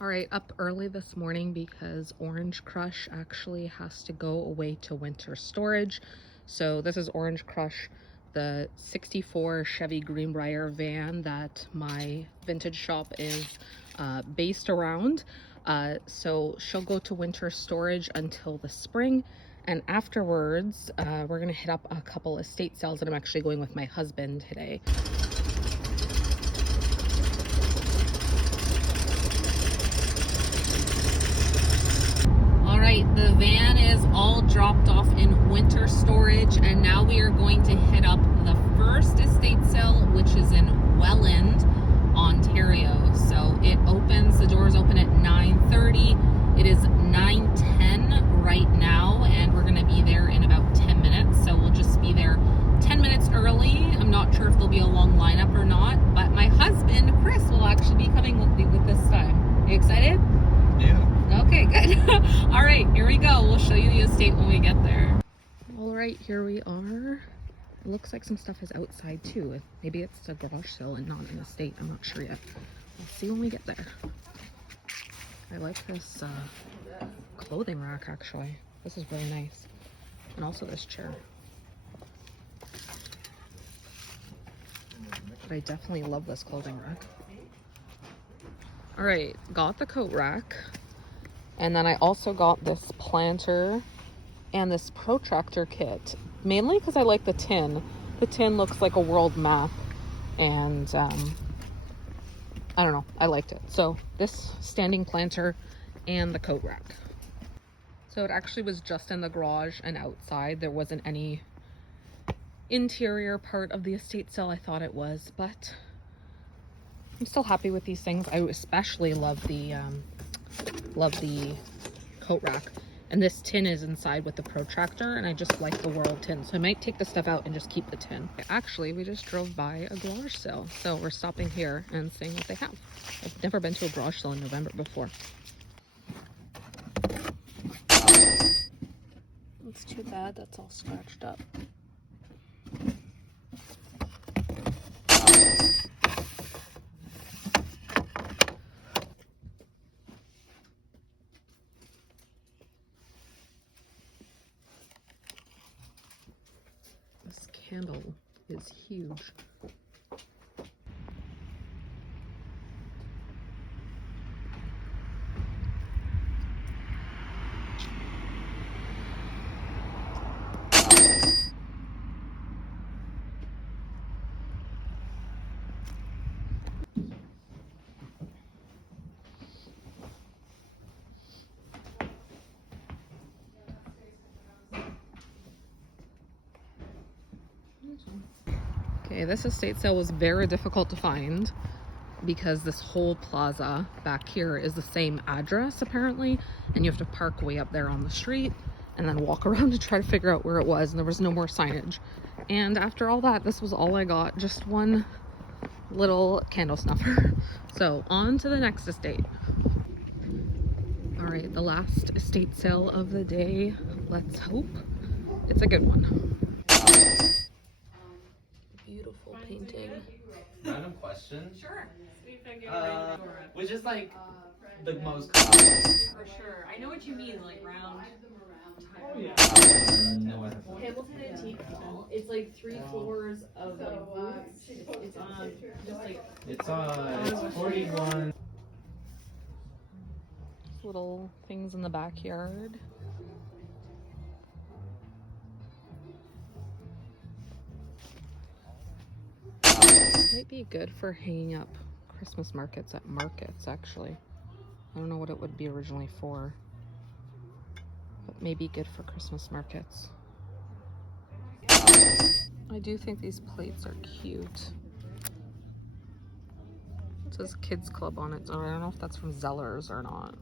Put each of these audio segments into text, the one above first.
All right, up early this morning because Orange Crush actually has to go away to winter storage. So this is Orange Crush, the 64 Chevy Greenbrier van that my vintage shop is based around. So she'll go to winter storage until the spring. And afterwards, we're gonna hit up a couple estate sales, and I'm actually going with my husband today. The van is all dropped off in winter storage, and now we are going to hit up the first estate sale, which is in Welland, Ontario. So the doors open at 9:30. It is 9:10 right now, and we're going to be there in about 10 minutes. So we'll just be there 10 minutes early. I'm not sure if there'll be a long lineup or not, but my husband, Chris, will actually be coming with me with this time. Are you excited? Yeah. Okay, good. All right, here we go. We'll show you the estate when we get there. All right, here we are. It looks like some stuff is outside too. Maybe it's a garage sale and not an estate. I'm not sure yet. We'll see when we get there. I like this clothing rack, actually. This is really nice. And also this chair. But I definitely love this clothing rack. All right, got the coat rack. And then I also got this planter and this protractor kit, mainly because I like the tin. The tin looks like a world map, and I don't know, I liked it. So this standing planter and the coat rack. So it actually was just in the garage and outside. There wasn't any interior part of the estate sale. I thought it was, but I'm still happy with these things. I especially love the coat rack, and this tin is inside with the protractor, and I just like the world tin, so I might take the stuff out and just keep the tin. Actually, we just drove by a garage sale, so we're stopping here and seeing what they have. I've never been to a garage sale in November before. It's too bad that's all scratched up. This candle is huge. Okay, this estate sale was very difficult to find because this whole plaza back here is the same address apparently, and you have to park way up there on the street and then walk around to try to figure out where it was, and there was no more signage. And after all that, this was all I got, just one little candle snuffer. So on to the next estate. All right, the last estate sale of the day. Let's hope it's a good one. Beautiful painting. Random question. Sure. Which is like the most For sure. I know what you mean, like round. Oh yeah. No, I have not. Hamilton Antique Hall. It's like 3 floors of like booths. It's on just like It's 41. Little things in the backyard. Might be good for hanging up Christmas markets at markets, actually. I don't know what it would be originally for, but maybe good for Christmas markets. I do think these plates are cute. It says Kids Club on it, so I don't know if that's from Zellers or not.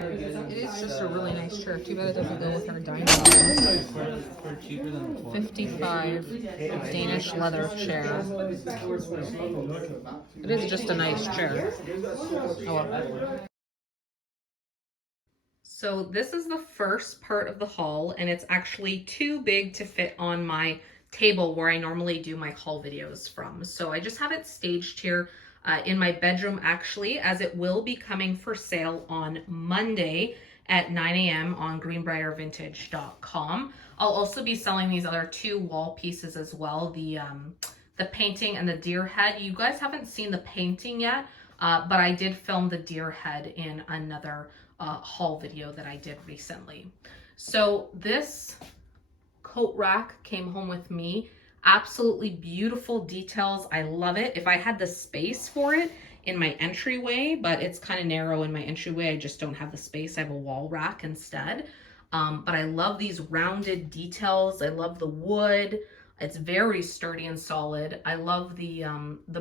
It is just a really nice chair. Too bad it doesn't go with our dining room. For cheaper than 55 Danish leather chair. It is just a nice chair. Oh well. So this is the first part of the haul, and it's actually too big to fit on my table where I normally do my haul videos from. So I just have it staged here in my bedroom actually, as it will be coming for sale on Monday at 9 a.m. on greenbriervintage.com. I'll also be selling these other two wall pieces as well, the painting and the deer head. You guys haven't seen the painting yet, but I did film the deer head in another haul video that I did recently. So this coat rack came home with me. Absolutely beautiful details. I love it. If I had the space for it in my entryway, but it's kind of narrow in my entryway, I just don't have the space. I have a wall rack instead. But I love these rounded details. I love the wood. It's very sturdy and solid. I love the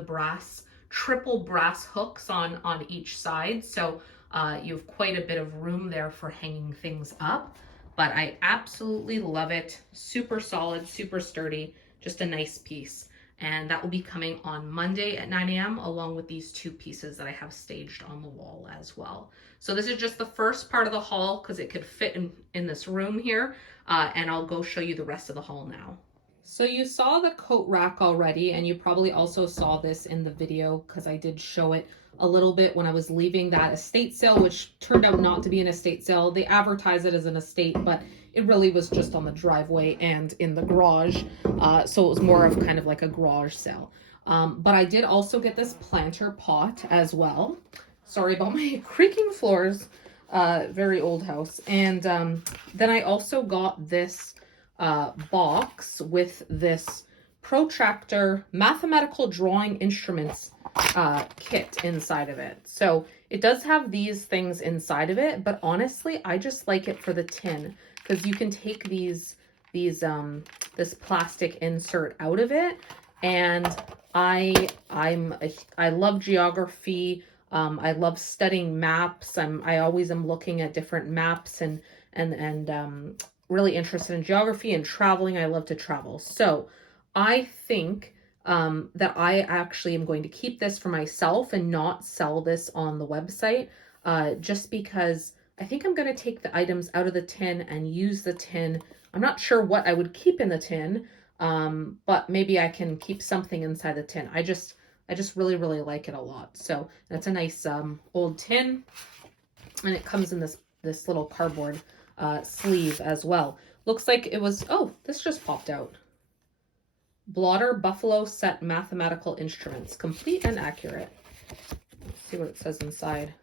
brass, triple brass hooks on each side. So you have quite a bit of room there for hanging things up. But I absolutely love it. Super solid, super sturdy, just a nice piece. And that will be coming on Monday at 9 a.m. along with these two pieces that I have staged on the wall as well. So this is just the first part of the haul because it could fit in this room here. And I'll go show you the rest of the haul now. So you saw the coat rack already, and you probably also saw this in the video because I did show it a little bit when I was leaving that estate sale, which turned out not to be an estate sale. They advertise it as an estate, but it really was just on the driveway and in the garage. So it was more of kind of like a garage sale. But I did also get this planter pot as well. Sorry about my creaking floors, very old house. And then I also got this box with this protractor mathematical drawing instruments kit inside of it. So it does have these things inside of it, but honestly, I just like it for the tin because you can take this plastic insert out of it. And I love geography. I love studying maps. I always am looking at different maps and really interested in geography and traveling. I love to travel. So I think that I actually am going to keep this for myself and not sell this on the website, just because I think I'm going to take the items out of the tin and use the tin. I'm not sure what I would keep in the tin, but maybe I can keep something inside the tin. I just really, really like it a lot. So that's a nice old tin, and it comes in this little cardboard sleeve as well. Looks like it was, oh, this just popped out. Blotter Buffalo Set Mathematical Instruments, complete and accurate. Let's see what it says inside.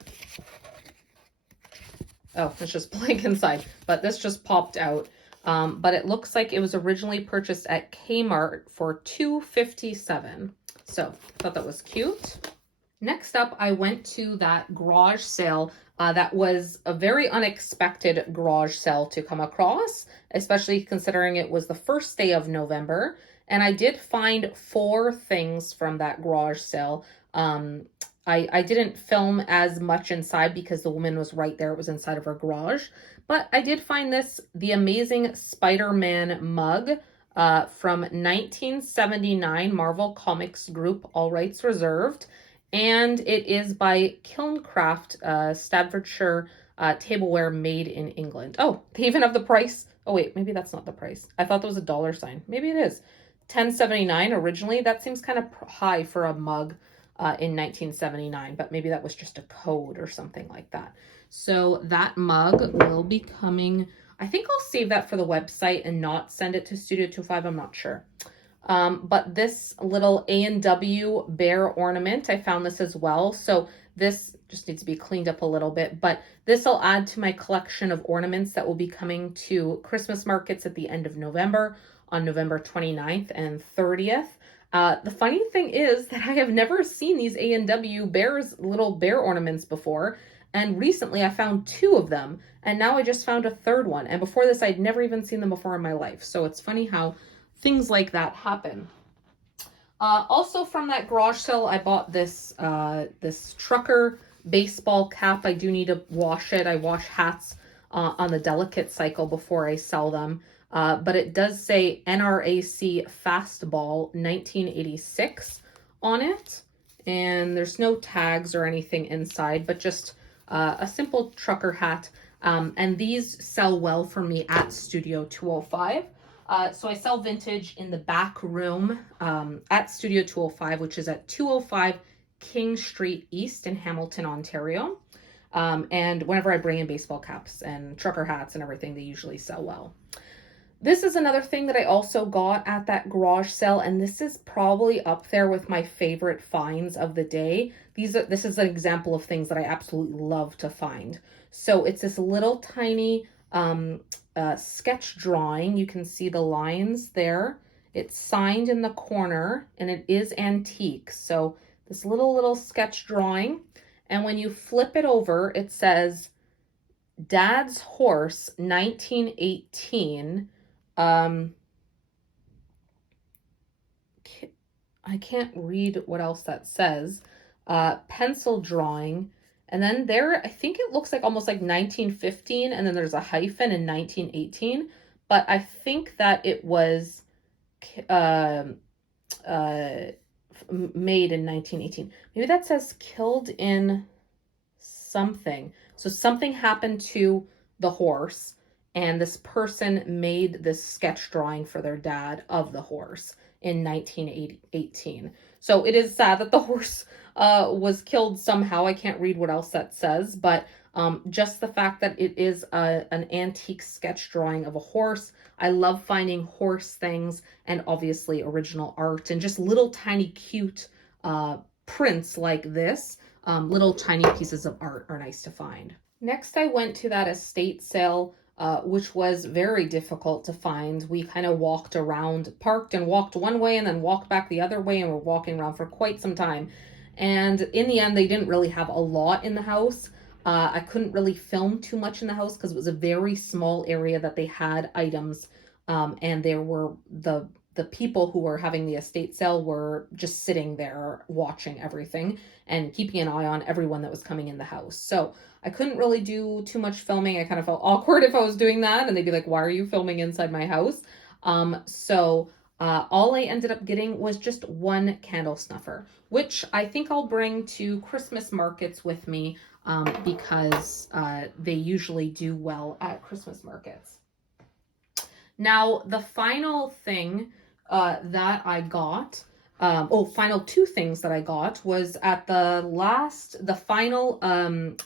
Oh, it's just blank inside, but this just popped out. But it looks like it was originally purchased at Kmart for $2.57. So I thought that was cute. Next up, I went to that garage sale. That was a very unexpected garage sale to come across, especially considering it was the first day of November. And I did find 4 things from that garage sale. I didn't film as much inside because the woman was right there. It was inside of her garage. But I did find this, the amazing Spider-Man mug from 1979 Marvel Comics Group, all rights reserved. And it is by Kilncraft, Staffordshire tableware made in England. Oh, they even have the price. Oh wait, maybe that's not the price. I thought that was a dollar sign. Maybe it is. $10.79 originally. That seems kind of high for a mug in 1979, but maybe that was just a code or something like that. So that mug will be coming. I think I'll save that for the website and not send it to Studio 25. I'm not sure. But this little A&W bear ornament, I found this as well. So this just needs to be cleaned up a little bit, but this will add to my collection of ornaments that will be coming to Christmas markets at the end of November, on November 29th and 30th. The funny thing is that I have never seen these A&W bears, little bear ornaments before. And recently I found 2 of them, and now I just found a 3rd one. And before this, I'd never even seen them before in my life. So it's funny how things like that happen. Also from that garage sale, I bought this this trucker baseball cap. I do need to wash it. I wash hats on the delicate cycle before I sell them. But it does say NRAC Fastball 1986 on it. And there's no tags or anything inside, but just a simple trucker hat. And these sell well for me at Studio 205. So I sell vintage in the back room at Studio 205, which is at 205 King Street East in Hamilton, Ontario. And whenever I bring in baseball caps and trucker hats and everything, they usually sell well. This is another thing that I also got at that garage sale, and this is probably up there with my favorite finds of the day. This is an example of things that I absolutely love to find. So it's this little tiny sketch drawing. You can see the lines there. It's signed in the corner, and it is antique. So this little sketch drawing, and when you flip it over, it says Dad's Horse 1918. I can't read what else that says. Pencil drawing. And then there, I think it looks like almost like 1915, and then there's a hyphen in 1918. But I think that it was made in 1918. Maybe that says killed in something. So something happened to the horse, and this person made this sketch drawing for their dad of the horse in 1918. So it is sad that the horse was killed somehow. I can't read what else that says, but just the fact that it is an antique sketch drawing of a horse. I love finding horse things, and obviously original art, and just little tiny cute prints like this. Little tiny pieces of art are nice to find. Next, I went to that estate sale, which was very difficult to find. We kind of walked around, parked and walked one way and then walked back the other way, and we're walking around for quite some time. And in the end, they didn't really have a lot in the house. I couldn't really film too much in the house because it was a very small area that they had items. And there were the people who were having the estate sale were just sitting there watching everything and keeping an eye on everyone that was coming in the house. So I couldn't really do too much filming. I kind of felt awkward if I was doing that, and they'd be like, why are you filming inside my house? So all I ended up getting was just one candle snuffer, which I think I'll bring to Christmas markets with me because they usually do well at Christmas markets. Now, the final thing that I got, final two things that I got was at the final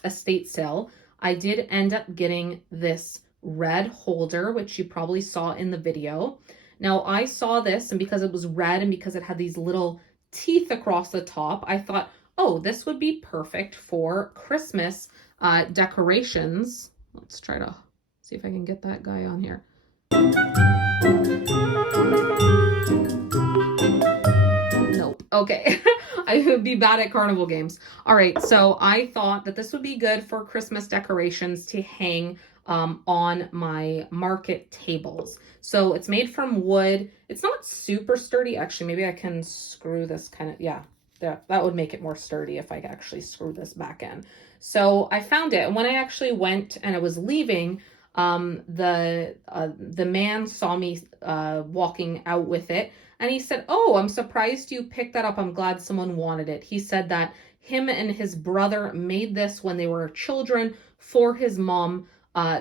estate sale. I did end up getting this red holder, which you probably saw in the video. Now, I saw this, and because it was red and because it had these little teeth across the top, I thought, oh, this would be perfect for Christmas decorations. Let's try to see if I can get that guy on here. Nope. Okay. I would be bad at carnival games. All right. So I thought that this would be good for Christmas decorations to hang on my market tables. So it's made from wood. It's not super sturdy. Actually, maybe I can screw this kind of, yeah, that would make it more sturdy if I could actually screw this back in. So I found it. And when I actually went and I was leaving, the man saw me walking out with it, and he said, oh, I'm surprised you picked that up. I'm glad someone wanted it. He said that him and his brother made this when they were children for his mom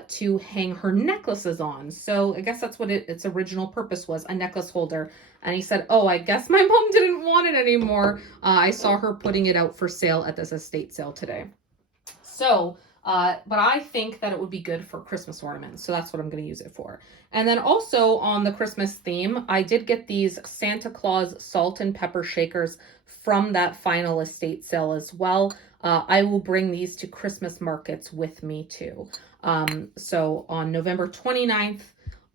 to hang her necklaces on. So I guess that's what its original purpose was, a necklace holder. And he said, oh, I guess my mom didn't want it anymore. I saw her putting it out for sale at this estate sale today. So but I think that it would be good for Christmas ornaments. So that's what I'm going to use it for. And then also on the Christmas theme, I did get these Santa Claus salt and pepper shakers from that final estate sale as well. I will bring these to Christmas markets with me too. So on November 29th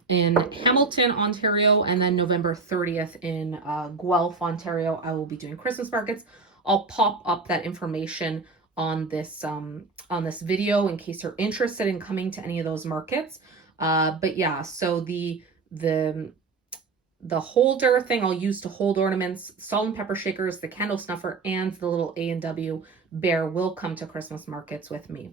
in Hamilton, Ontario, and then November 30th in Guelph, Ontario, I will be doing Christmas markets. I'll pop up that information on this video in case you're interested in coming to any of those markets. But yeah, so the holder thing I'll use to hold ornaments, salt and pepper shakers, the candle snuffer, and the little A&W bear will come to Christmas markets with me.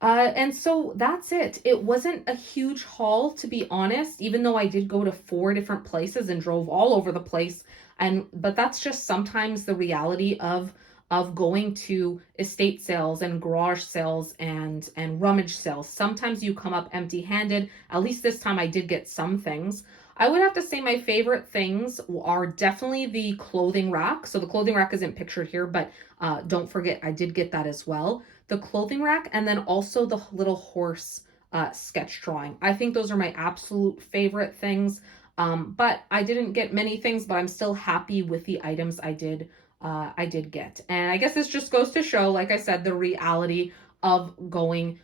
And so that's it. It wasn't a huge haul, to be honest, even though I did go to 4 different places and drove all over the place. But that's just sometimes the reality of of going to estate sales and garage sales and rummage sales. Sometimes you come up empty-handed. At least this time I did get some things. I would have to say my favorite things are definitely the clothing rack. So the clothing rack isn't pictured here, but don't forget I did get that as well. The clothing rack, and then also the little horse sketch drawing. I think those are my absolute favorite things. But I didn't get many things, but I'm still happy with the items I did get. And I guess this just goes to show, like I said, the reality of going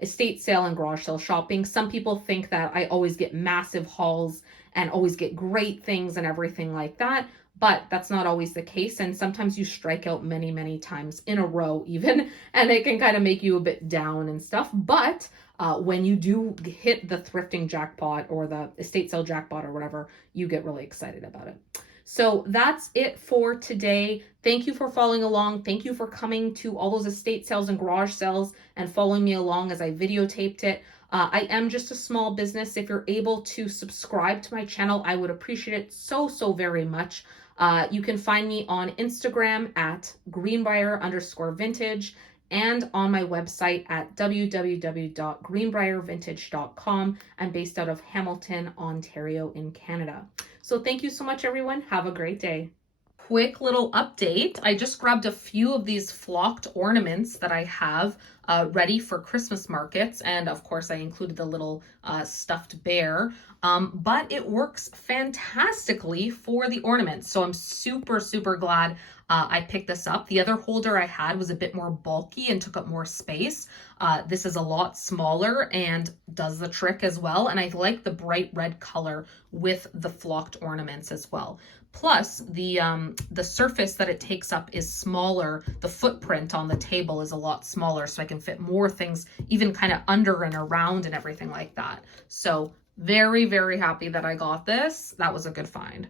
estate sale and garage sale shopping. Some people think that I always get massive hauls and always get great things and everything like that, but that's not always the case. And sometimes you strike out many, many times in a row even, and it can kind of make you a bit down and stuff. But when you do hit the thrifting jackpot or the estate sale jackpot or whatever, you get really excited about it. So that's it for today. Thank you for following along. Thank you for coming to all those estate sales and garage sales and following me along as I videotaped it. I am just a small business. If you're able to subscribe to my channel, I would appreciate it so, so very much. You can find me on Instagram at greenbrier_vintage and on my website at www.greenbriervintage.com. I'm based out of Hamilton, Ontario in Canada. So thank you so much, everyone. Have a great day. Quick little update. I just grabbed a few of these flocked ornaments that I have ready for Christmas markets. And of course I included the little stuffed bear, but it works fantastically for the ornaments. So I'm super, super glad I picked this up. The other holder I had was a bit more bulky and took up more space. This is a lot smaller and does the trick as well. And I like the bright red color with the flocked ornaments as well. Plus, the surface that it takes up is smaller. The footprint on the table is a lot smaller, so I can fit more things even kind of under and around and everything like that. So very, very happy that I got this. That was a good find.